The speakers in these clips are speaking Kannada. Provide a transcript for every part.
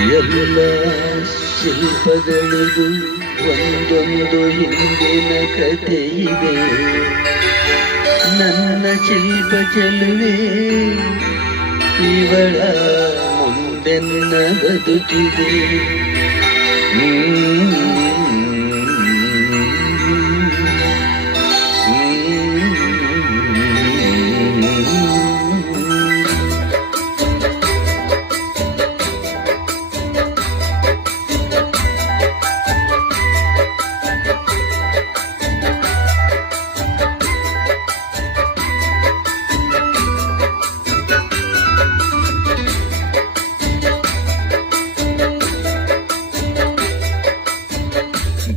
ಎಲ್ಲ ಶಿಲ್ಪಗಳಿಗೂ ಒಂದೊಂದು ಹಿಂದಿನ ಕಥೆ ಇದೆ. ನನ್ನ ಶಿಲ್ಪ ಚೆಲುವೆ ಇವಳ ಮುಂದೆನ್ನ ಬದುಕಿದೆ.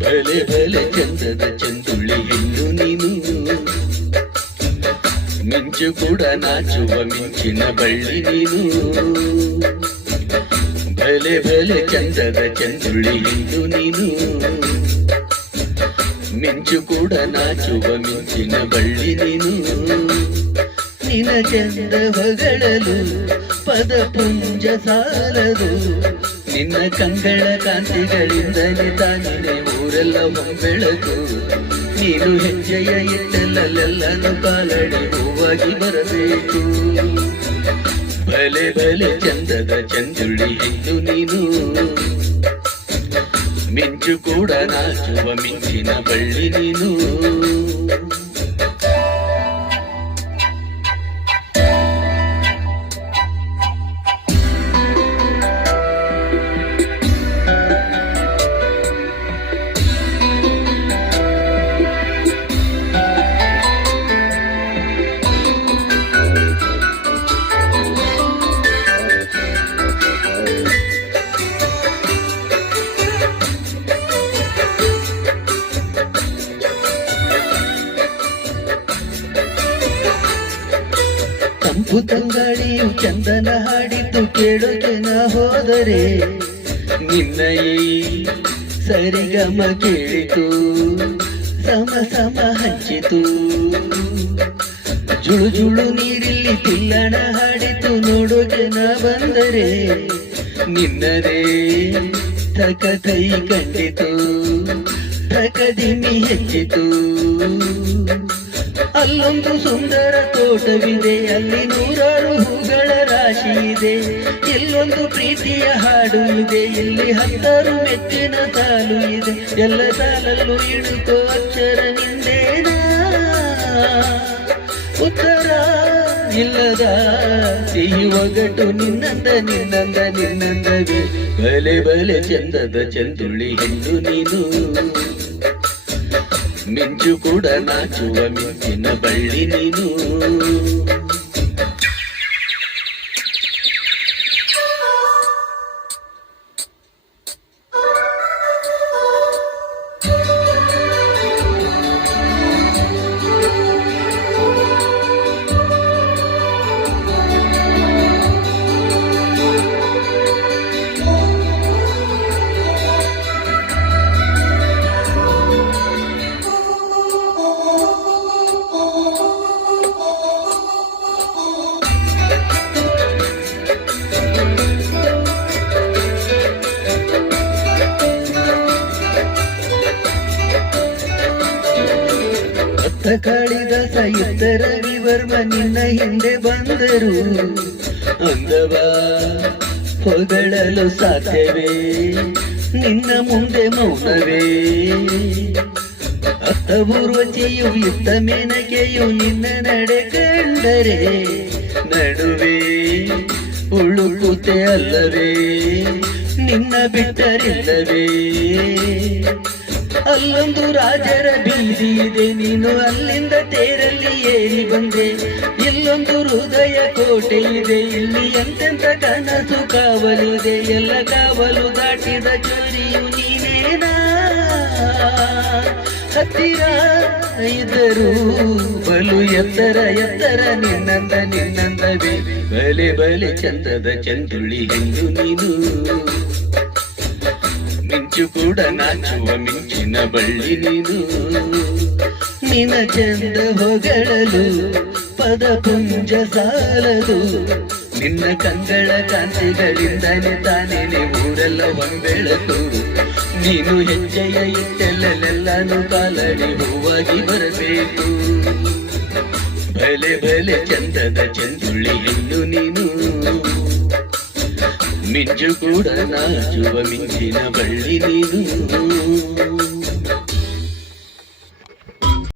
ಭಲೆ ಭಲೆ ಚಂದದ ಚಂದುಳ್ಳಿ ಹೆಣ್ಣು ನೀನು, ಮಿಂಚು ಕೂಡ ನಾಚುವ ಮಿಂಚಿನ ಬಳ್ಳಿ ನೀನು. ಭಲೆ ಭಲೆ ಚಂದದ ಚಂದುಳ್ಳಿ ಹೆಣ್ಣು ನೀನು, ಮಿಂಚು ಕೂಡ ನಾಚುವ ಮಿಂಚಿನ ಬಳ್ಳಿ ನೀನು. ನಿನ ಚಂದ ಹೊಗಳಲು ಪದ ಪುಂಜ ಸಾಲದು, ನಿನ್ನ ಕಂಗಳ ಕಾಂತಿಗಳಿಂದಲೇ ತಾನಿನೇ ಊರೆಲ್ಲ ಬೆಳಕು. ನೀನು ಹೆಜ್ಜೆಯ ಇಟ್ಟೆಲ್ಲನ್ನು ಕಾಲಡಿ ಹೂವಾಗಿ ಬರಬೇಕು. ಭಲೆ ಭಲೆ ಚಂದದ ಚಂದುಳ್ಳಿ ಹೆಣ್ಣು ನೀನು, ಮಿಂಚು ಕೂಡ ನಾಚುವ ಮಿಂಚಿನ ಬಳ್ಳಿ ನೀನು. ತಂಪು ತಂಗಾಳಿಯು ಚಂದನ ಹಾಡಿದ್ದು ಕೇಳೋಕೆ ನಾ ಹೋದರೆ, ನಿನ್ನ ಈ ಸರಿಗಮ ಕೇಳಿತು ಸಮ ಸಮ ಹಂಚಿತು. ಜುಳು ಜುಳು ನೀರಿಲ್ಲಿ ತಿಲ್ಲಣ ಹಾಡಿತು ನೋಡೋಕೆ ನಾ ಬಂದರೆ, ನಿನ್ನದೇ ತಕತೈ ಕಂಡಿತು ತಕದಿಮಿ ಹೆಚ್ಚಿತು. ಅಲ್ಲೊಂದು ಸುಂದರ ತೋಟವಿದೆ, ಅಲ್ಲಿ ನೂರಾರು ಹೂಗಳ ರಾಶಿ ಇದೆ. ಇಲ್ಲೊಂದು ಪ್ರೀತಿಯ ಹಾಡು ಇದೆ, ಇಲ್ಲಿ 10 ಮೆಚ್ಚಿನ ಸಾಲು ಇದೆ. ಎಲ್ಲ ಸಾಲಲ್ಲೂ ಇಡುಕೋ ಅಕ್ಷರ ನಿಂದೇನಾ, ಉತ್ತರ ಇಲ್ಲದ ಸಿಹಿ ಒಗಟು ನಿನ್ನಂದ ನಿನ್ನಂದ ನಿನ್ನಂದವೇ. ಬಲೆ ಬಲೆ ಚಂದದ ಚಂದುಳ್ಳಿ ಹೆಣ್ಣು ನೀನು, ಮಿಂಚು ಕೂಡ ನಾಚುವ ಮಿಂಚಿನ ಬಳ್ಳಿ ನೀನು. ಕಾಳಿದಾಸ ಇದ್ದ ರವಿವರ್ಮ ನಿನ್ನ ಹಿಂದೆ ಬಂದರು, ಅಂದವ ಹೊಗಳಲು ಸಾಧ್ಯವೇ ನಿನ್ನ ಮುಂದೆ ಮೌನವೇ. ಅರ್ಥಪೂರ್ವಚಿಯು ಇದ್ದ ಮೇನಕೆಯು ನಿನ್ನ ನಡೆ ಕಂಡರೆ, ನಡುವೆ ಉಳುಕುತೆ ಅಲ್ಲವೇ ನಿನ್ನ ಬಿಟ್ಟರಿಲ್ಲವೇ. ಅಲ್ಲೊಂದು ರಾಜರ ಬೀದಿ ಇದೆ, ನೀನು ಅಲ್ಲಿಂದ ತೇರಲ್ಲಿ ಏರಿ ಬಂದೆ. ಇಲ್ಲೊಂದು ಹೃದಯ ಕೋಟೆ ಇದೆ, ಇಲ್ಲಿ ಎಂತೆಂತ ಕನಸು ಕಾವಲಿದೆ. ಎಲ್ಲ ಕಾವಲು ದಾಟಿದ ಚೋರಿಯು ನೀನೇನಾ, ಹತ್ತಿರ ಇದ್ದರೂ ಬಲು ಎತ್ತರ ಎತ್ತರ ನಿನ್ನಂದ ನಿನ್ನಂದವೇ. ಬಲೆ ಬಲೆ ಚಂದದ ಚಂದುಳ್ಳಿ ಹೆಣ್ಣು ನೀನು, ಮಿಂಚು ಕೂಡ ನಾಚುವ ಮಿಂಚಿನ ಬಳ್ಳಿ ನೀನು. ನಿನ ಚಂದ ಹೊಗಳಲು ಪದ ಪುಂಜ ಸಾಲದು, ನಿನ್ನ ಕಂಗಳ ಕಾಂತಿಗಳಿಂದಾನೆ ತಾನೇನೆ ಊರೆಲ್ಲ ಒಂಬೆಳಕು ನೀನು ಹೆಜ್ಜೆಯ ಇಟ್ಟೆಲ್ಲೆಲ್ಲಾನು ಕಾಲಡಿ ಹೂವಾಗಿ ಬರಬೇಕು ಭಲೆ ಭಲೆ ಚಂದದ ಚಂದುಳ್ಳಿ ಹೆಣ್ಣು ನೀನು ಮಿಂಚು ಕೂಡ ನಾಚುವ ಮಿಂಚಿನ ಬಳ್ಳಿ ನೀನು